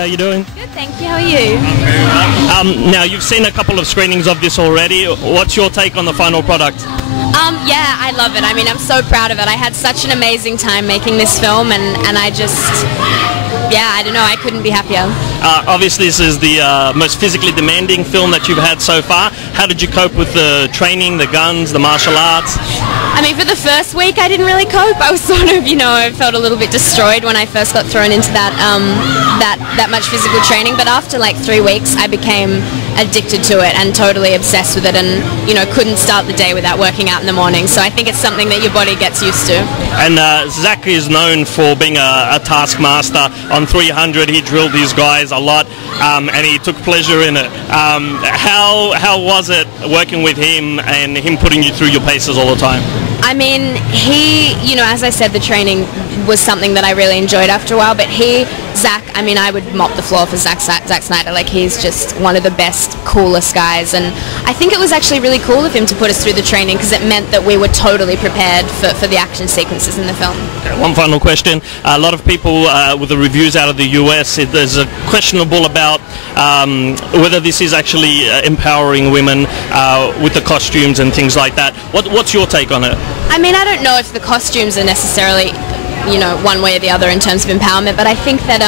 how you doing? Good, thank you. How are you? I'm very well. Now, you've seen a couple of screenings of this already. What's your take on the final product? Yeah, I love it. I mean, I'm so proud of it. I had such an amazing time making this film, and I just, yeah, I don't know, I couldn't be happier. Obviously, this is the most physically demanding film that you've had so far. How did you cope with the training, the guns, the martial arts? I mean, for the first week, I didn't really cope. I was sort of, I felt a little bit destroyed when I first got thrown into that much physical training. But after like 3 weeks, I became addicted to it and totally obsessed with it, and couldn't start the day without working out in the morning. So I think it's something that your body gets used to. And Zach is known for being a taskmaster. On 300, he drilled these guys a lot, and he took pleasure in it. How was it working with him and him putting you through your paces all the time? I mean, he, as I said, the training was something that I really enjoyed after a while, but Zach, I mean, I would mop the floor for Zach Snyder. Like, he's just one of the best, coolest guys, and I think it was actually really cool of him to put us through the training, because it meant that we were totally prepared for the action sequences in the film. Okay, one final question. A lot of people with the reviews out of the US, there's a questionable about whether this is actually empowering women with the costumes and things like that. What's your take on it? I mean, I don't know if the costumes are necessarily one way or the other in terms of empowerment, but I think that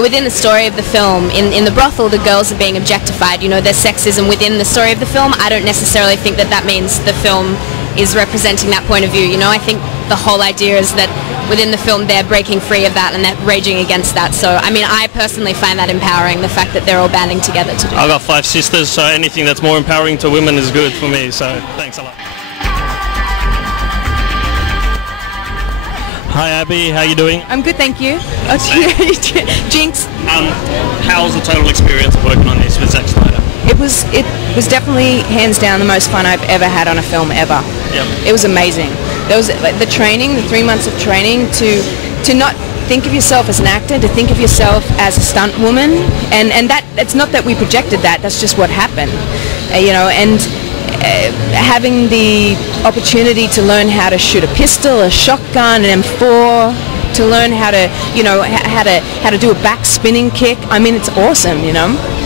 within the story of the film, in the brothel, the girls are being objectified. There's sexism within the story of the film. I don't necessarily think that means the film is representing that point of view. I think the whole idea is that within the film they're breaking free of that and they're raging against that. So I mean, I personally find that empowering, the fact that they're all banding together to do. I've got 5 sisters, so anything that's more empowering to women is good for me, so thanks a lot. Hi Abbie, how you doing? I'm good, thank you. Jinx. How was the total experience of working on this with Zach Snyder? It was definitely hands down the most fun I've ever had on a film ever. Yep. It was amazing. There was the training, the 3 months of training to not think of yourself as an actor, to think of yourself as a stunt woman, and that it's not that we projected that. That's just what happened, and. Having the opportunity to learn how to shoot a pistol, a shotgun, an M4, to learn how to, how to do a back spinning kick. I mean, it's awesome,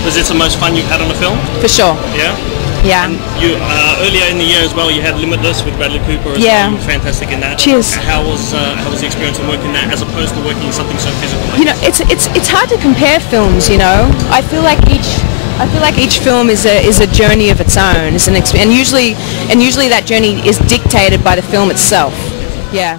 Was this the most fun you've had on a film? For sure. Yeah? Yeah. And you, earlier in the year as well, you had Limitless with Bradley Cooper as well. You were fantastic in that. Cheers. How was the experience of working that as opposed to working something so physical? It's hard to compare films, I feel like each film is a journey of its own. It's an and usually that journey is dictated by the film itself. Yeah.